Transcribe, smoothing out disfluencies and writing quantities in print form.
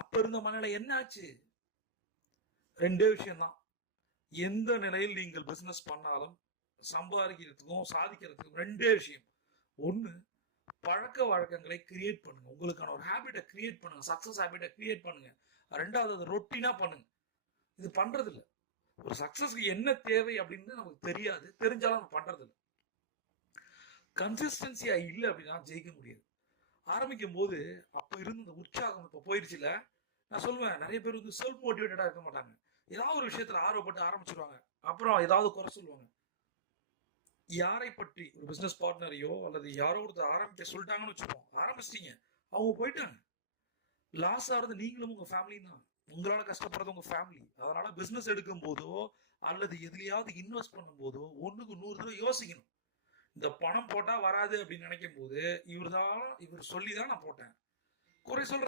அப்ப இருந்த மனநிலை என்ன ஆச்சு? ரெண்டே விஷயம்தான். எந்த நிலையில் நீங்கள் பிசினஸ் பண்ணாலும் சம்பாதிக்கிறதுக்கும் சாதிக்கிறதுக்கும் ரெண்டே விஷயம். ஒண்ணு, பழக்க வழக்கங்களை கிரியேட் பண்ணுங்க. உங்களுக்கான ஒரு ஹேபிட்டை கிரியேட் பண்ணுங்க. சக்சஸ் ஹேபிட்டை கிரியேட் பண்ணுங்க. ரெண்டாவது, அது ரொட்டீனா பண்ணுங்க. இது பண்றது இல்ல. ஒரு சக்சஸ்க்கு என்ன தேவை அப்படின்னு நமக்கு தெரியாது, தெரிஞ்சாலும் நம்ம பண்றது இல்லை. கன்சிஸ்டன்சியா இல்லை அப்படின்னா ஜெயிக்க முடியாது. ஆரம்பிக்கும் போது அப்ப இருந்த உற்சாகம் இப்ப போயிடுச்சுல. நான் சொல்லுவேன், நிறைய பேர் வந்து செல்ஃப் மோட்டிவேட்டடா இருக்க மாட்டாங்க. ஏதாவது ஒரு விஷயத்துல ஆர்வப்பட்டு ஆரம்பிச்சிருவாங்க, அப்புறம் ஏதாவது குறை சொல்லுவாங்க. யாரை பற்றி ஒரு பிசினஸ் பார்ட்னரையோ அல்லது யாரோ ஒருத்தர் ஆரம்பிக்க சொல்லிட்டாங்கன்னு வச்சுப்போம், ஆரம்பிச்சிட்டீங்க, அவங்க போயிட்டாங்க. லாஸ் ஆகிறது நீங்களும் உங்க ஃபேமிலியும் தான். உங்களால கஷ்டப்படுறது உங்க ஃபேமிலி. அதனால பிசினஸ் எடுக்கும் போதோ அல்லது எதுலையாவது இன்வெஸ்ட் பண்ணும் போதோ 1க்கு 100 தடவை யோசிக்கணும். இந்த பணம் போட்டா வராது அப்படின்னு நினைக்கும் போது இவர் சொல்லிதான் நான் போட்டேன். குறை சொல்ற